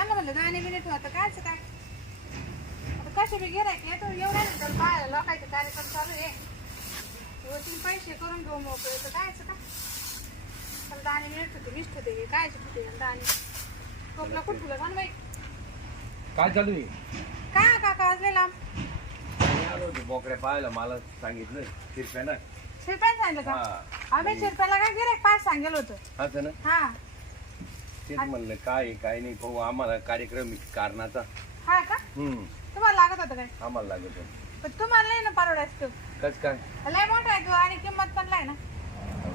यानं म्हणलं दाणे बी नाही ठेवू आता कायचं काय? आता कसे बी गिरायक येतो एवढ्या नंतर पाहायला लोकांचे कार्यक्रम चालू आहे. तीन पैसे करून घेऊ मोकळे तर कायचं काय? पण दाणे मिळत होते मिष्ट होते कायचे कुठे दाणे कोपला कुठं फुलं घाल बाई. काय चालू आहे? काय काका वाजले लांब बोकड्या पाहायला मला सांगितलं शिरप्यानं. शिरप्यान सांगितलं का? हा. आम्ही शिरप्याला काय गिरायक पाच सांगेल होतं. असं ना? हा. तेच म्हणलं काय आहे, काय नाही पाहू आम्हाला कार्यक्रम आहे कारणाचा. हा का? हम्म. तुम्हाला लागत होतं काय? आम्हाला लागत होतं. पण तुम्हाला नाही ना परवडायचं तो कस काय? लय मोठा आहे तो आणि किंमत पण लय ना.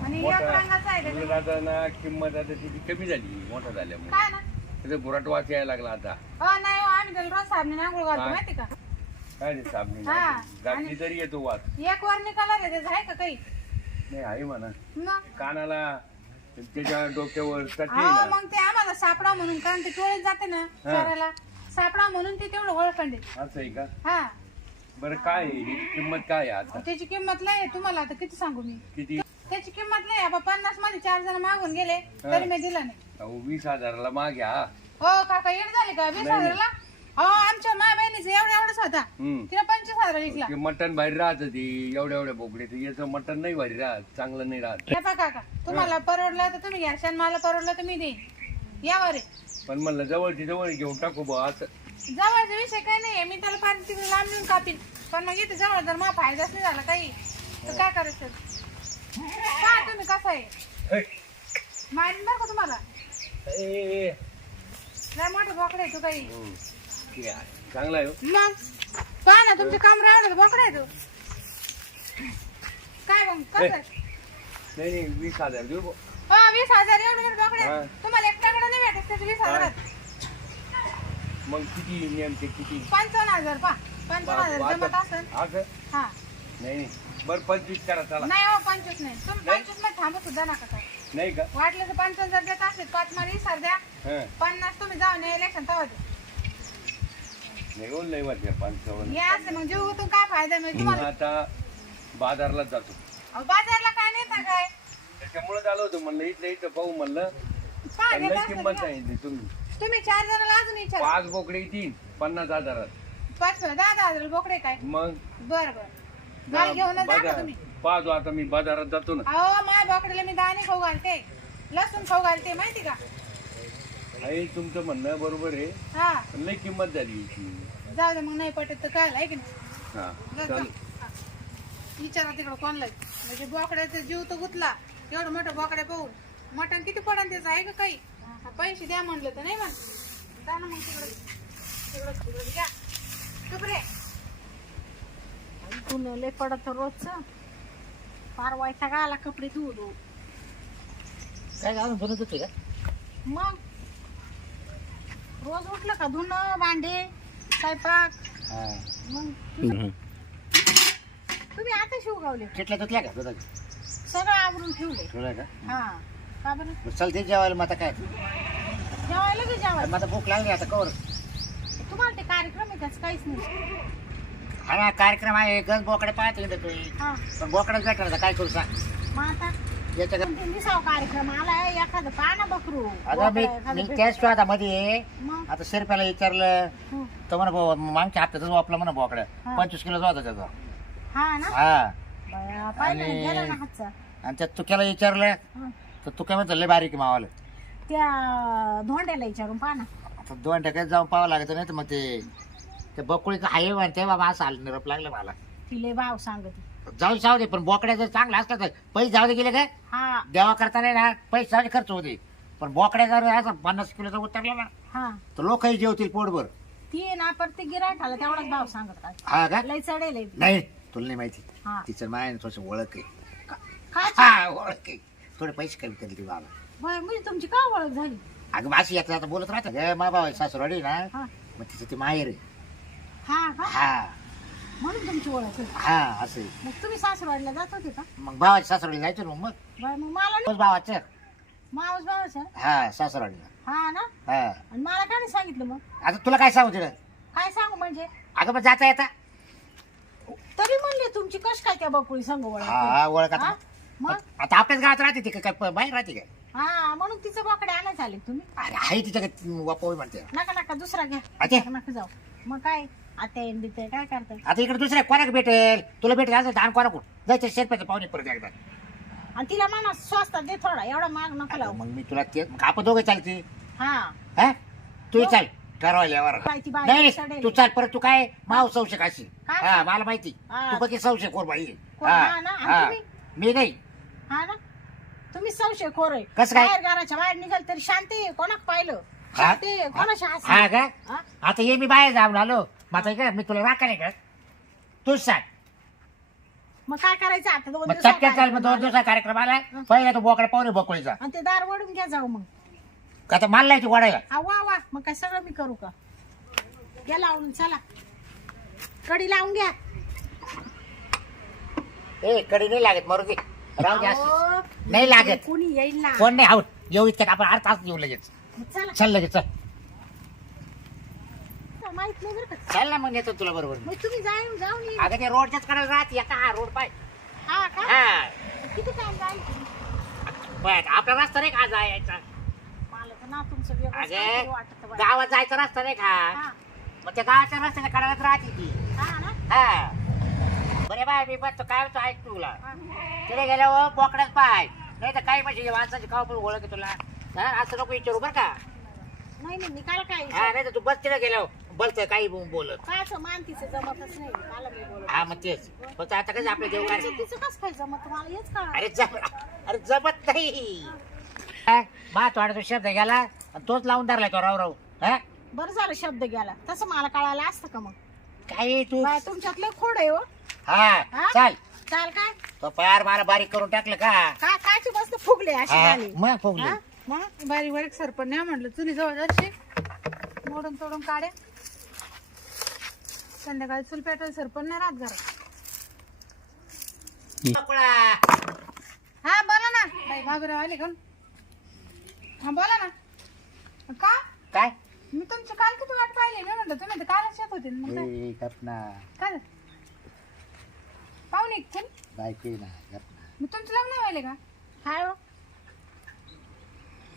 आणि एक रंगाचा आहे मोठा त्याचा. आता ना किंमत आता तिची कमी झाली मोठा झाल्यामुळे. काय ना? बुराट वास यायला लागला आता. हो नाही हो, आम्ही त्याला रोज साबणे आंघोळ घालतो काय? माहिती का? काय ते साबणी हा. गाठली तरी येतो वास. एक वरणी कलर आहे त्याचा आहे का काही? नाही आहे म्हणा. मग? कानाला त्याच्या डोक्यावर चटणी अहो ना. मग ते आम्हाला सापडा म्हणून कारण ते टोळीत जाते ना चोराला सापडा म्हणून ते तेवढं ओळखंडे असं आहे का? हा. बरं काय आहे? किंमत काय आहे आता? त्याची किंमत लय आहे. तुम्हाला आता किती सांगू मी? किती? त्याची किंमत लय आहे. पन्नासमध्ये चार जण मागून गेले तरी मी दिला नाही. अहो, वीस हजाराला मागे हा. हो काका येड झाले का? वीस नाही. हजारला? हो आमच्या माय बहिणीचा एवढा एवढाच होता. हम्म. तिला पंचवीस हजार विकला. ते मटण बाहेर राहत ते एवढ्या एवढ्या बोकड्याचं याचं मटण नाही भारी राहत. चांगलं नाही राहत. हे पहा काका तुम्हाला परवडलं तर तुम्ही घ्या. आणि मला परवडलं तर मी देईन. यावर आहे. पण म्हणलं जवळची जवळ घेऊन टाकू बा असं. जवळचा विषय काही नाहीये. मी त्याला फार तिकडे लांब नेऊन कापीन. पण मग इथे जवळ जर मला फायदाच नाही झाला काही तर काय करायचं? पहा तुम्ही कसं आहे. हे, मारीन बरं का तुम्हाला? ए, लय मोठं बोकडं तू काही. हम्म. चांगला आहे हो. मग पहा ना तुमचे काम राहिलं बोकडं आहे तू. काय मग कसं? नाही नाही वीस हजार देऊ. बुवा. हा वीस हजार एवढे बोकडे हा. तुम्हाला एकट्याकडे नाही भेटत त्याचे वीस हजारात. मग किती नेमके किती? पंचावन्न हजार पा पंचावन्न हजार जमत असेल. असं हा. नाही नाही. बरं पंचवीस करा चला. नाही हो पंचवीस नाही. तुम्ही नाही? पंचवीसमध्ये थांबू सुद्धा नका काय नाही का? वाटलं तर पंचावन्न जर देत असेल पाच मला वीस हजार द्या. हं. पन्नास तुम्ही जाऊन इलेक्शन तवा द्या. नाही हो, नाही वाटते पंचावन्न हे असं मग जीव गुतून काय फायदा मिळेल मी तुम्हाला आता बाजारला जातो. अहो, बाजारला काय नेता काय? त्याच्यामुळे झालं होतं म्हणलं इथलं इथं पाहू म्हणलं. पण घेत असेल किंमत. सांगितली तुम्ही. तुम्ही चार जणांना अजून विचार. पाच बोकडे येतील पन्नास हजारात. पाच दहा दहा हजार बोकडे काय? मग? बर बर. माल घेऊन जा का बाजार. तुम्ही. पाहतो आता मी बाजारात जातो ना. अहो माझ्या बोकड्याला मी दाणे खाऊ घालते. लसूण खाऊ घालते माहिती का? आहे तुमचं म्हणणं बरोबर आहे. हा. पण लई किंमत झाली याची. जाऊ दे मग नाही पटत तर काय आहे की नाही? हा. हा. विचारा तिकडं कोणला. म्हणजे बोकड्याचा जीव तर गुतला. एवढं मोठं बोकड्या पाहून. मटण किती पडन त्याचं आहे का काही? हा, पैसे द्या म्हणलं तर नाही म्हण जा ना मग तिकडं. तिकडं तिकडं घ्या. तुकडे पुन्हा लय पडत रोजच. फार वाईटा का आला कपडे धुवू धुवू. काय अजून बनत होते का? मग? रोज उठलं का? धुणं भांडे स्वयंपाक. मग तुझं- तुम्ही आता शिवगावले किटल्या तुटल्या का? दुधाच्या सगळं आवरून ठेवले. ठेवल्या का? हा. का बरं? मग चल ते जेवायला मग आता काय? जेवायला की जेवायला? मग आता भूक लागली आता कवर. तुम्हाला ते कार्यक्रम आहे त्याच काहीच नाही. हा ना कार्यक्रम आहे गज बोकडे पाहते येते तुम्ही हा. पण बोकडेच भेटणार आता काय करू सांग. मग आता याच्या दोन तीन दिवसावर कार्यक्रम आलाय एखादं पाना बकरू. अगं मी बोकडं, एखादं मी भेट- त्याच आता मध्ये मग? आता शिरप्याला विचारलं हं. तर म्हणा भाऊ मागच्या हप्त्यातच वापला म्हणा बोकड्या. हा. पंचवीस किलोचा होता त्याचा. हा ना? हा. बया, पाहिलं ना, आणि- गेला ना हातचा. आणि त्या तुक्याला विचारलं हं. तर तू काय म्हणतो लय बारीक आहे मावाला. त्या धोंड्याला विचारून पाहा ना. आता दोन जाऊन पाहावं लागत नाही तर मग ते ते बकुळी आहे म्हणते बाबा असं आलं निरोप लागलं मला. तिले भाव सांगत. जाऊ जाऊ दे पण बोकड्या जर चांगला असतात तर पैसे जाऊ दे गेले काय? हा. देवा करता नाही ना पैसे जाऊ दे खर्च होते पण बोकड्या जर असं पन्नास किलोचा उतरला ना हा. तर लोकही जेवतील पोटभर. ती आहे ना प्रत्येक गिरायक आला तेवढाच भाव सांगत काय हा का? लय चढेल आहे. नाही तुला नाही माहिती. हा. तिचं माय थोडस ओळख आहे. काय हा ओळख आहे. थोडे पैसे कमी कधी ती बाबा. बरं, म्हणजे तुमची का ओळख झाली? अगं माशी येतात आता बोलत राहतं. ग मा बाबा सासूरवाडी ना हा. मग तिचं ती माहेर आहे. हा का? हा. म्हणून तुमची ओळख आहे. हा असं आहे. मग तुम्ही सासरवाडीला जात होते का? मग भावाची सासूरवाडी जायचं ना मग. बरं, मग मला नाही तोच भावाचं मावस भावाचं? हा सासूरवाडीला. हा ना? हा. आणि मला का नाही सांगितलं मग? आता तुला काय सांगू तिला? काय सांगू म्हणजे? अगं मग जाता येता. तरी म्हणले तुमची कश काय त्या बकुळी संग ओळख हा ओळख हा? मग? आता आपल्याच गावात राहते ती का? काय बाहेर राहते काय? हा म्हणून तिचं बोकडे आणायचं आले तुम्ही. अरे आहे तिच्या वापवी म्हणते? नका नका दुसरा घ्या. अच्छा. नका जाऊ. मग काय? आता काय करताय आता इकडे दुसऱ्या कोणाक भेटेल तुला भेटेल असं धान कोणाकून जायचं शेतपाचं पाहुणे परत एकदा आणि तिला म्हणा स्वस्त दे थोडा एवढा माग नका अगं, लावू मग मी तुला ते मग आपण दोघे चालते हा हा तू चाल ठरवायला यावर ती बाई नाही नाही, चढेल. तू चाल परत तू काय माव सौशे काशी? हा मला माहिती हा. तू बघी सौशे कोर बाई कोण? हा, ना, आणि. तुम्ही? मी नाही हा ना तुम्ही संशय खोर आहे कसं काय? बाहेर घराच्या बाहेर निघाल तरी शांती आहे. कोणाक पाहिलं हा? शांती आहे. कोणाशी का हा? आता ये मी बाहेर जाऊन आलो आता इकडे मी तुला राखा नाही का तूच सांग. मग काय करायचं आता? दोन मग दिवसात चटक्यात चाल मग दोन कार्यक्रम दिवसा कार्यक्रम आला. पहिला तो बोकडे पाहुणे बकोळीचा. आणि ते दार वडून घ्या जाऊ मग. आता मला ती वाढायला? आ, वा वा. मग काय सगळं मी करू का? घ्या लावून चला. कडी लावून घ्या. ए कडी नाही लागत मरू दे. राहू दे असं. अहो, नाही लागत. कोणी येईल ना? कोण नाही आहोत येऊ इतक्यात आपण अर्ध तास येऊ लगेच. चला. चल लगेच चल. माहीत नाही बरं का. चल ना मग येतो तुला बरोबर. मग तुम्ही जाऊन जाऊन ये. अगं ते रोडच्याच कडे राहते का हा रोड पाय. हा का? हा. किती टाइम जाईल? बघ, आपला रस्ता नाही का जायचा? मला तर ना तुमचं अगं. गावात जायचा रस्ता नाही का? मग त्या गावाच्या रस्त्याच्या कडाला राहते ती. हा ना? हा. बरे बाय मी पण तो काय होतो ऐक तुला. हा. तिथे गेल्यावर बोकड्यात पाय. नाही तर काही म्हणजे माणसाची खाऊ पण ओळख आहे तुला. हा, असं नको विचारू बरं का. नाही नाही मी काय? काय हा नाही तर तू बस तिथे गेल्यावर. बोलत काही बोल- बोलत. कायचं मानतीचं जमतच नाही. मला मी बोलत हा मग तेच. फक्त आता कसं आपलं देव काय तिचं तिचं कसं काय जमत? मला हेच कळा अरे जम अरे जमत नाही. मा थोडा तो शब्द गेला आणि तोच लावून धरलाय तो राव राव हा? बरं झालं शब्द गेला. तसं मला कळायला असतं का मग? काही तू? बाय तुमच्यात लय खोड आहे हो. हा हा? चाल. चाल काय? तो पार मला बारीक करून टाकलं का? काय कायची मस्त फुगले अशी हा, झाली. मग फुगली. हा? मग? बारीक बारीक सरपण नाही म्हटलं चुली जवळ जरशी मोडून तोडून काढ्या संध्याकाळी चूल पेटवायला सरपण नाही राहत घरात. हा बोला ना. बाई बाबूराव आले का? हा बोला ना. का? काय? मी तुमची काल किती वाट पाहिली मी म्हणलं. तुम्ही तर कालच येत होते मग काय ए, गपना काय झालं? पाहुणे बायको आहे ना गपना मग तुमचं लग्न व्हायले का? काय हो.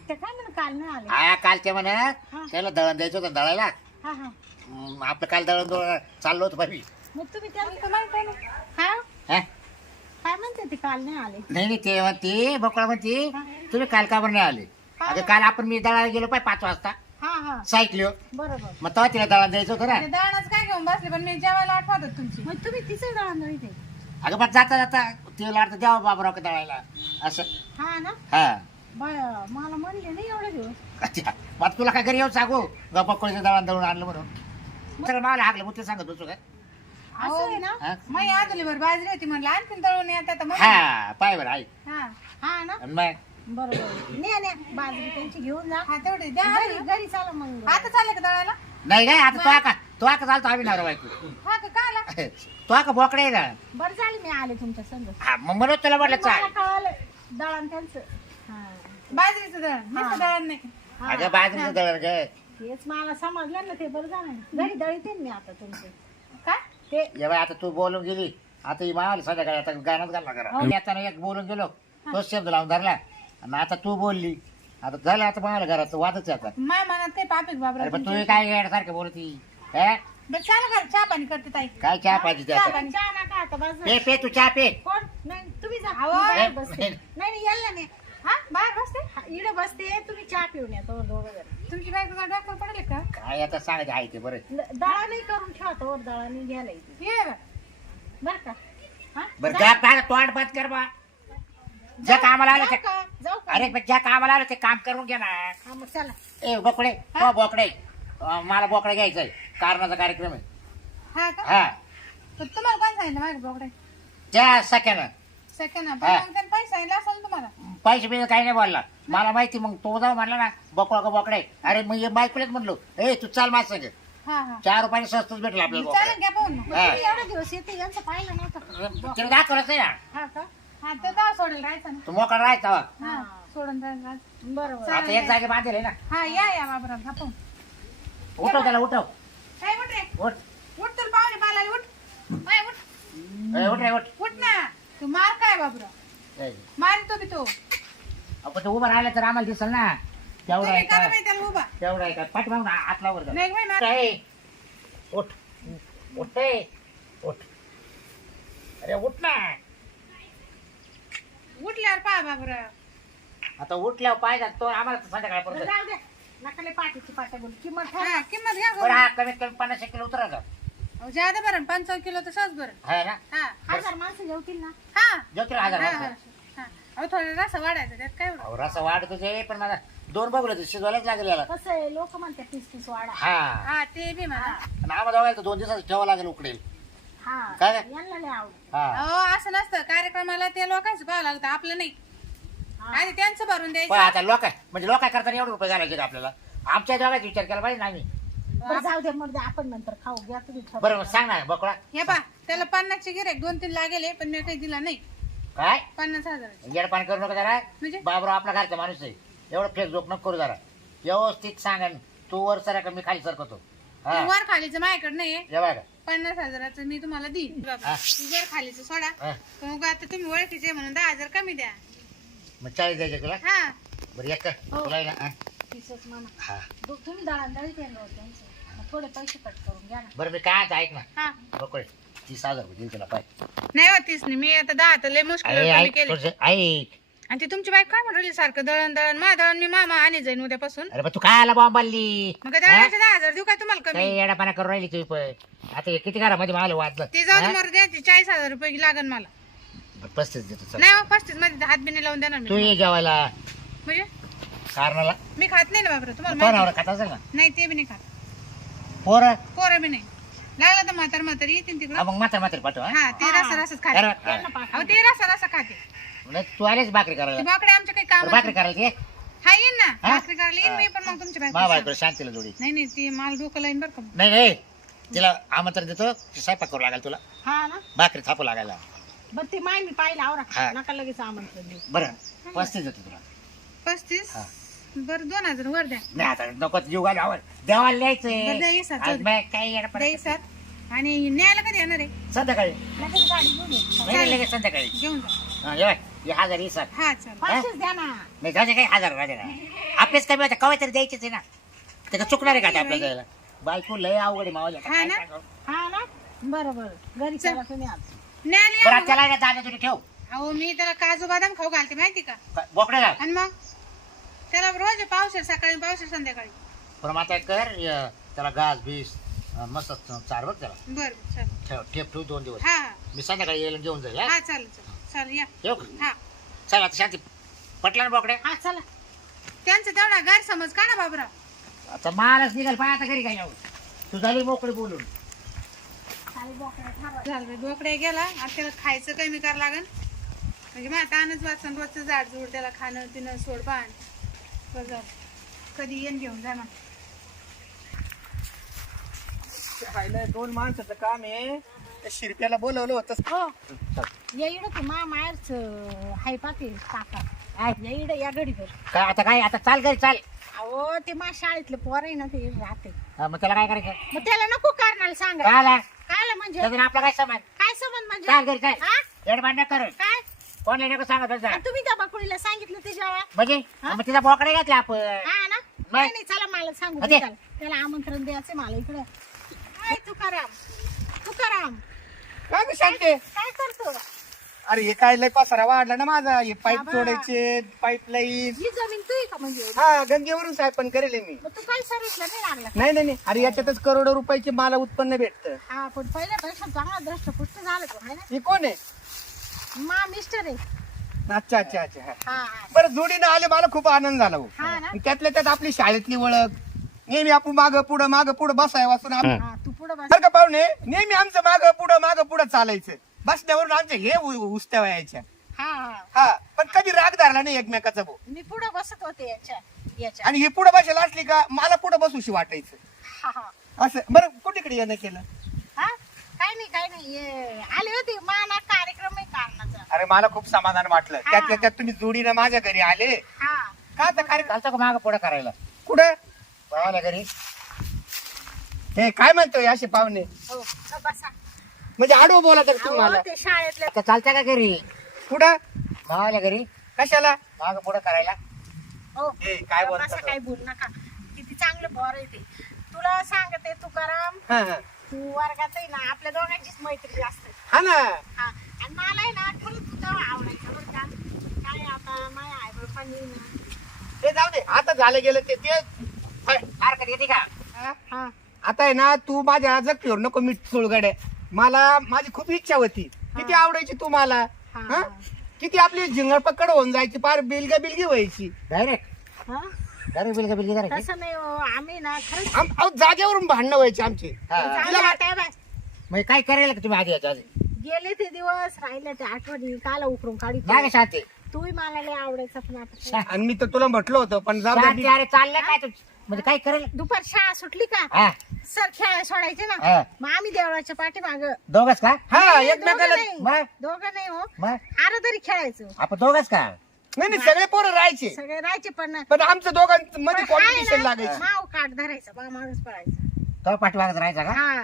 ते काय म्हणून काल नाही आले? हा कालच्या म्हणा. हा. त्याला दळण द्यायचं होतं दळायला. हा हा. आपलं काल दळण दळण चाललो होतं बाबी मग तुम्ही हो? हा? काय म्हणते ते काल नाही आले? नाही नाही ते म्हणते बकळा म्हणते तुम्ही काल का बरं नाही आले? हा. अगं काल आपण मी दळायला गेलो पाय पाच वाजता. हा हा. सायकली बरोबर. मग तेव्हा तिला दळण द्यायचं होतं ना. ते दळणच काय घेऊन बसले पण मी जेवायला आठवतात तुमची. मग तुम्ही तिचं दळण इथे अगं मग जाता जाता तिला वाटतं द्यावं बाबराव का दळायला. असं. हा ना? हा. बाय मला म्हणले नाही एवढे दिवस. अच्छा मग तुला काय घरी येऊन सांगू? बकळीचं दळण दळून आणलं म्हणून. तर मला हाकलं मग ते सांगत होतो काय असं आहे ना? मग आजली भर बाजरी होती म्हणलं आणखीन तळून येतात मग हा पाय बरं हा हा ना? आणि मग? बरोबर. न्या न्या बाजरी त्यांची घेऊन जा. हा तेवढे द्या घरी. घरी चाला मग. आता चालले का दळायला नाही काय आता तो आका तो आका चालतो आम्ही नवरा बायको. हा का काय आला? तो आका बोकडे आहे ना. बरं झालं मी आले तुमच्या संग. हा मग म्हणून तुला म्हटलं मला चाल. कळालं दळण त्यांचं. हा. बाजरीचं दळण दळण नाही. अगं बाजरीचं दळण ग. हेच मला समजलं ना ते बरं झालं. घरी दळीते मी आता तुमचे. काय? ते ये बाई आता तू बोलून गेली. आता ही माल संध्याकाळी आता गाण्यात घालला करा मी आता एक बोलून गेलो. तोच शब्द लावून धरला. आणि आता तू बोलली. आता झालं आता मला घरात वादच आहे आता. माय मनात काही पापिक बाबरा अरे पण तुम्ही काय येण्यासारखं बोलती? हे? बरं चला घर चहा पाणी करते ताई. काय चहा पाहिजे ते चहा आता पाणी. चहा नका आता बस पे पे तू चहा पे. कोण? नाही तुम्ही जा. मी बाहेर बसते नाही. नाही नाही यायला नाही. हा बाहेर बसते. हा, इकडे बसते. तुम्ही चहा पिऊन या तो दोघं जण तुमची बायको का डॉक्टर पडेल का? काय आता सांगायचं आहे ते बरं. दळा नाही करून ठेवतो वर दळा नाही घ्यायला इथे ये बरं. का? हा? बरं जा- पाय तोंड बंद कर बा. ज्या कामाला आलं जाऊ ते का? जाऊ का? अरे पण ज्या कामाला आलं ते काम करून घे ना. हा मग चला. ए बोकडे हो? बोकडे. अं, मला बोकडे घ्यायचंय. कारणाचा कार्यक्रम आहे. हा का? हा. तर तुम्हाला कोण सांगितलं माझ्या बोकडे? त्या सख्यानं. सेकंड हा. पण मग त्याने पैसे पैसे बिसे काही नाही बोलला. मला माहिती मग तो जाऊ म्हणला ना बोकडा का बोकडे? अरे मग हे बायकोलेच म्हणलो. ए तू चाल माझ संग. हा हा. चार रुपयाने स्वस्तच भेटलं आपल्याला चालेल बोकडे घ्या पाहून. मग. मग हा. तुम्ही एवढे दिवस येते यांचं पाहिलं नव्हतं. तिने दाखवलंच नाही ना. हा का? हा तर जाऊ सोडेल राहायचं ना. तू मोकळा राहायचा वा. हा सोडून जायचं बरोबर. आता एक जागे बांधेल आहे ना. हा या या बाबरा घ्या पाहून. उठव त्याला उठव. काय उठ रे? उठ. उठ तर पाहुणे बाला उठ. बाय उठ. ए, उठ रे उठ. उठ ना. तू मार काय बाबरा ए, मार तो तो. आपण ते उभं राहिलं तर आम्हाला दिसल ना. तेवढा तुम्ही आहे करा का? बाई त्याला उभा. तेवढा आहे का? पाठीमागून हात लावर जा. नाही बाई मा- काय? उठ. उठ अरे उठ ना. उठल्यावर पहा बाबरा आता उठल्यावर पाहिजे तो आम्हाला तर संध्याकाळपर्यंत जाऊ दे. नकाले पाठीची पाट्या बोल. किंमत हा. किंमत घ्या. बरं. हा कमीत कमी पन्नास एक किलो उतरा अहो, ज्यादा बरं पंचावन्न किलो तर सहज बरं. है ना? हा हजार माणसं जेवतील ना? हा. जेवतील हजार हा, हा, माणसं. हा. अहो थोडं रस वाढायचं त्यात काय एवढं? अहो, रस्सा वाढ तुझे पण मला दोन बघलं शिजवायलाच लागेल याला. कसं आहे लोक म्हणतात तीस तीस वाडा हा. हा ते बी म्हणा. आणि आम्हाला दोघायला तर दोन दिवसात ठेवावं लागेल उकडेल. हा काय? यांना लय आवड. हा. अहो असं नसतं कार्यक्रमाला ते लोकांचं पाहावं लागतं आपलं नाही. आधी त्यांचं भरून पण द्यायचं. आता लोक म्हणजे लोक करताना एवढे रुपये घालायचे का आपल्याला. आमच्या दोघांचा विचार केला पाहिजे ना आम्ही. बरं जाऊ दे मग आपण नंतर खाऊ घ्या तुम्ही ठरवा. सांग ना बकळा. हे पा त्याला पन्नासचे गिरेक दोन तीन लागेल पण मी काही दिला नाही. काय? पन्नास हजार येडपान करू नका जरा. म्हणजे? बाबराव आपला घरचा माणूस आहे. एवढं फेक जोक नको करू जरा. व्यवस्थित सांगा तू वर सरा का मी खाली सरकतो. हा. वर खालीचं माझ्याकडे नाही पन्नास हजाराचं मी तुम्हाला देईन. बाबा हा. वर खालीचं सोडा. हा. मग आता तुम्ही ओळखीचे म्हणून दहा हजार कमी द्या. मग चाळीस द्यायचे तुला? हा. बरं एक कर. हो. तुला आहे ना हा. तीसच म्हणा. हा. दु- तुम्ही केलं होतं. मग थोडे पैसे कट करून घ्या ना. बरं मी काय आता ऐक ना. हा. बकळे तीस हजार रुपये देईल तुला पाय. नाही होतीच नाही. मी आता दहा तर लय मुश्किल अरे ऐक केले. थोडंसं ऐक. आणि ती तुमची बाईक काय म्हणली सारखं दळण दळण मा दळण मी मामा आणि जाईन उद्यापासून. अरे तू काय आला बॉम्बाली मग काय दळणाचे दहा हजार देऊ काय तुम्हाला कमी? काही येडापाना करून राहिली तुम्ही पण आता हे किती घरामध्ये मला वाजलं. ते जाऊ दे हा? मरू द्यायची चाळीस हजार रुपये लागन मला. बरं, पस्तीस देतो चल. नाही हो पस्तीसमध्ये हात बिने लावून देणार तू मी ये जेवायला. म्हणजे? कारणाला. मी खात नाही ना बाबरा तुम्हाला कोणावर माहिती खात असेल ना? आहे. नाही ते बी नाही खात. पोरं? पोरं बी नाही. लागलं तर म्हातार म्हातारी येतील तिकडं. मग मात्र मात्र पाठव हा? हा ते रसा रसच खाते. अरे, त्यांना पाठवा. अहो ते रसा रसा खाते. नाही, तू आलेच भाकरी ते करायला बाकडे आमच्या काही काम भाकरी करायला ये. हा येईन ना. हा? भाकरी करायला येईन मी पण मग तुमच्या मा बायको बायको शांतीला जोडी नाही नाही ती माल डोकं लाईन बरं का. नाही नाही. तिला आमंत्रण देतो ती स्वयंपाक करू लागेल तुला. हा ना? भाकरी थापू लागायला. बरं ते माय मी पाहिलं आवरा. नका लगेच आमंत्रण देऊ. बरं पस्तीस देतो तुला. पस्तीस? हा. बरं दोन हजार वर द्या. नाही आता नको जीव घाल आवड. देवाला बरं, द्या, चल. काही आणि न्यायला कधी येणार आहे? संध्याकाळी. लगेच गाडी घेऊन ये. नाही नाही, लगेच संध्याकाळी. घेऊन जा. हा, ये बाय, हे हजार ही सर हा चल. पाचशेच द्या ना. नाही जाऊ दे काही हजार राहते ना. आपलेच कमी होते कवा तरी द्यायचेच आहे ना. ते का चुकणार आहे का ते आपल्याला द्यायला बायको लय अवघड आहे मावाला हा ना? हा ना? बरं बरं घरी चला. तुम्ही आज न्यायला बरं या आता त्याला ना दाणे तुझे ठेव. अहो मी त्याला काजू बदाम खाऊ घालते माहिती का? काय, बोकडे घाल. आणि मग? त्याला रोज पावसाळ सकाळी पावसाळ संध्याकाळी. पण मग आता कर य, त्याला घास बीस अं, मस्त चार बघ त्याला. बर चल ठेव ठेप ठेव दोन दिवस. हा हा. मी संध्याकाळी येईल आणि घेऊन जाईल हा? हा चालेल चल चल या. येऊ का? हा. चल आता शांती. पटला ना बोकडे? हा चला. त्यांचं तेवढा गैरसमज का ना बाबरा. आता मालच निघाल पाय आता घरी काय येऊ तू झाली मोकळी बोलून. झालं बोकडे गेला. आता त्याला खायचं कमी करावं लागन. म्हणजे मग तानच वाचन रोजचं झाड झूड त्याला खाणं पिणं सोड कधी येऊन घेऊन जा ना. खायला दोन माणसाचं काम आहे. त्या शिरप्याला बोलवलं होतं. हो. या इकडं ते मा मायरच हाय पाते काका. या इकडं या गडीवर काय आता काय? आता चाल घरी चाल. अहो ते मा शाळेतले पोर आहे ना ते राहते. हा, मग त्याला काय करायचं? मग त्याला नको करणार सांगा. काय आला काय म्हणजे आपला काय समान काय संबंध म्हणजे? चाल घरी चाल. हा? येडबांड कर काय? कोण नको सांगत होता आणि तुम्ही त्या बाकुळीला सांगितलं ते जेव्हा? म्हणजे? मग तिचा बोकडे घातला आपण. हा ना? नाही नाही चला मला सांगू अरे. त्याला त्याला आमंत्रण द्यायचंय मला इकडं. काय तुकाराम. तुकाराम. काय गं शांते? काय करतो? अरे हे काय लय पसारा वाढला ना माझा. हे पाईप बाबा. जोडायचे पाईपलाईन ही जमीन तू का म्हणजे? हा गंगेवरून साहेब पण करेल हे मी. मग तू काही सर्विसला नाही लागला? नाही नाही नाही. अरे याच्यातच करोडो रुपयाचे मला उत्पन्न भेटतं. हा पण पहिल्यापेक्षा चांगला दृष्टपुष्ट झालं तो है ना? हे कोण आहे? मा मिस्टर आहे. अच्छा अच्छा अच्छा. हा. हा. हा बरं जोडीनं आले मला खूप आनंद झाला. हा. ना? आणि त्यातल्या त्यात आपली शाळेतली ओळख. नेहमी आपण माग पुढं माग पुढं बसाय वाचून हा. तू पुढं बस. बरं का पाहुणे? नेहमी आमचं माग पुढं माग पुढं चालायचं. बसण्यावरून आमचे हे उ- उस्त्या व्हायच्या. हा हा. हा पण कधी राग धरला नाही एकमेकाचा भाऊ. मी पुढं बसत होते याच्या याच्या. आणि हे पुढे बसायला असली का मला पुढे बसूशी वाटायचं. हा हा. असं बरं कुठेकडे येणं केलं? हा? काय नाही काय नाही. ये, आले होते माना कार्यक्रम अरे मला खूप समाधान वाटलं. हा. त्यातल्या त्यात तुम्ही जोडीनं माझ्या घरी आले. हा. का आता कार्यक्रम चालतं का माग पुढं करायला? कुठं? भावाला घरी. हे काय म्हणतोय असे पाहुणे? हो तर बसा. म्हणजे आडवं बोला तर तुम्ही अहो, मला ते शाळेतले चालतं का घरी? कुठं? भावाला घरी. कशाला? माग पुढं करायला. हो. ए, काय बोलता असं तो? काय बोल नका. किती चांगलं बोर आहे ते. तुला सांगते तुकाराम. हा, हा. तू वर्गात आहे ना आपल्या दोघांचीच मैत्री जास्त. हा ना हा आणि मला आहे ना खरंच तुझा आवडायचं बरं का काय आता माझ्या आई बापांनी ना ते जाऊ दे. आता झालं गेलं ते ते हरकत येते का हा? हा. आता आहे ना तू माझ्या जखीवर नको मीठ सोळगडे. मला माझी खूप इच्छा होती. किती आवडायची तू मला? हा. किती आपली झिंगड पकड होऊन जायची. पार बिलगा बिलगी व्हायची. डायरेक्ट हा? डायरेक्ट करायची तसं नाही हो, आम्ही ना खरंच आम- अहो, जागेवरून भांडणं व्हायची आमची. हा. चांगलं मग काय करायला का तुम्ही आधी याच्या आधी? गेले ते दिवस राहिले ते आठवणी काला उकरून काढी शांती तूही मला लय आवडायचा पण आता काय. आणि मी तर तुला म्हटलं होतं पण जाऊ दे अरे चाललं काय तू म्हणजे काय करेल? दुपार शाळा सुटली का? हा. सर खेळायला सोडायचे ना. मग आम्ही देवळाच्या पाठीमाग. दोघच का? हा एकमेकाला मग? दोघं नाही हो. मग अरे तरी खेळायचो. आपण दोघच का? नाही नाही सगळे पोरं राहायचे. सगळे राहायचे पण पण आमचं दोघांमध्ये कॉम्पिटिशन लागायचं. माव काट धरायचं बा मागच पडायचं तो पाठीमागत राहायचा का? हा.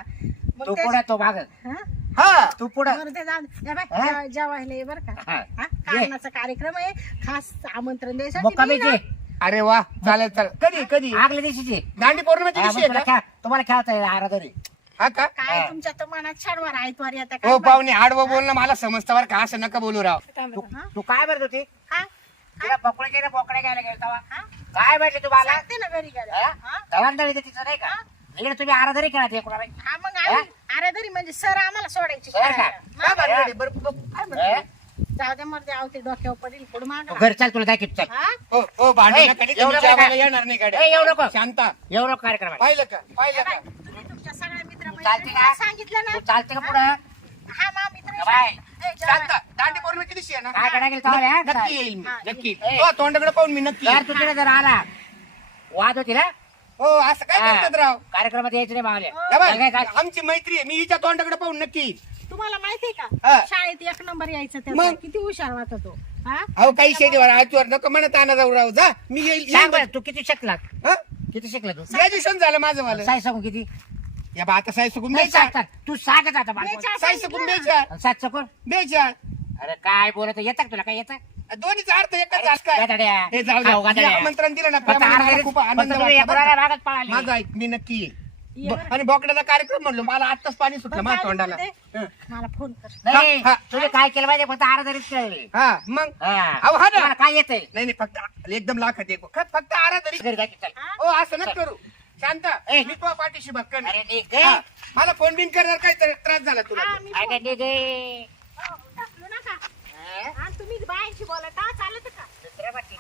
मग तू पुढे तो माग. हा? हा. तू पुढं. बरं ते जाऊ दे. या बाय, हा? जेवा- जेवायला ये बरं का. हा. हा? कारणाचा कार्यक्रम आहे. खास आमंत्रण द्यायसाठी ना- अरे वा चालेल चालेल. कधी कधी? आगल्या दिवशीची. दांडी पौर्णिमेची हा, दिवशी आहे तुला का खेळ- तुम्हाला खेळता येईल आराधरी हा का? काय हा. तुमच्या तर मनात छानवार आहे त्वारी आता हो काय पाहुणे आडवं बोलणं मला समजतं बरं का. असं नका बोलू राव. तू हा? तू काय म्हणत होती? हा? तुला पकडे बोकडे घ्यायला गेलो तेव्हा हा? काय भेटले तुम्हाला सांगते ना घरी गेल्या हा? हा? दवांदळी ते तिचं नाही का? इकडे तुम्ही आराधरी खेळा कोणा हा मग आम्ही अरे तरी म्हणजे सर आम्हाला सोडायचे सर का? खेळायला. काय भानगड आहे? बरं बरं, काय म्हणते? जाऊ दे मरते आवते डोक्यावर पडेल पुढे माग घर चाल तुला चल हा हो हो भांडू ए, नका, एवढं तुमच्या काय? आम्हाला येणार नाही ए, गाड्या येऊ नको शांता येऊ नको कार्यक्रम आहे. पाहिलं का पाहिलं या का बाय, तुम्ही तुमच्या सगळ्या मित्र चालते का? सांगितलं तू ना चालते का पुढं हा मा मित्र बाय. ए, जेवा. शांता दांडी पौर्णिमेची दिवशी आहे ना काय करायला गेलं तेव्हा रे? नक्की येईल मी हा, नक्की ए. हो तोंडाकडे पाहून मी नक्की जर येईल. तू तिकडे जर आला वाद होती ना हो असं काय करतात राव? कार्यक्रमात यायचं नाही मावले. या बाय, काय काय? आमची मैत्री आहे मी हिच्या तोंडाकडे पाहून नक्की. तुम्हाला माहितीये हा. का? शाळेत एक नंबर यायचा त्याचा मग? किती हुशार वाटत तो हा? अहो काही शेतीवर आजवर नको म्हणत आणा जाऊ राव जा. मी सांग बरं, तू किती शिकला हा? किती शिकला तू? ग्रॅज्युएशन झालं माझं मला. साय सांगू किती? या बा आता साय सुकून नाही सांगतात तू सांगत आता. बेचाळ साय सांगितलं सुकून ना. बेचार सात सकून बेचार अरे काय बोलत येतं का तुला? काय येतं? दोन्हीचा अर्थ एकच झाला काय गादाड्या. हे जाऊ खाऊ दे गादाड्या. जे आमंत्रण दिलं ना फक्त मला खूप फक्त आनंद तुम्ही वाटला बरं एकोणाला का? भागात पळाले. माझं ऐक मी नक्की ब-. आणि बोकड्याचा कार्यक्रम म्हणलो मला आत्ताच पाणी सुटलं माझ्या तोंडाला म्हणते. हं. मला फोन कर नाही हा, हा. तुम्ही काय केलं पाहिजे फक्त आराधरीच खेळले हा मग. अहो, हा ना. तुम्हाला काय येतंय नाही नाही फक्त एकदम लाखात एक फक्त आरा तरी घरी जा की चल. हो असं नका करू शांत ए. मी तुझ्या पाठीशी भक्कन अरे. निघ. हा. मला फोन बिन करणार काय तर त्रास झाला तुला अगं निघ. हा? आणि तुम्ही बायांशी बोलता चालत का दुसऱ्या पाठी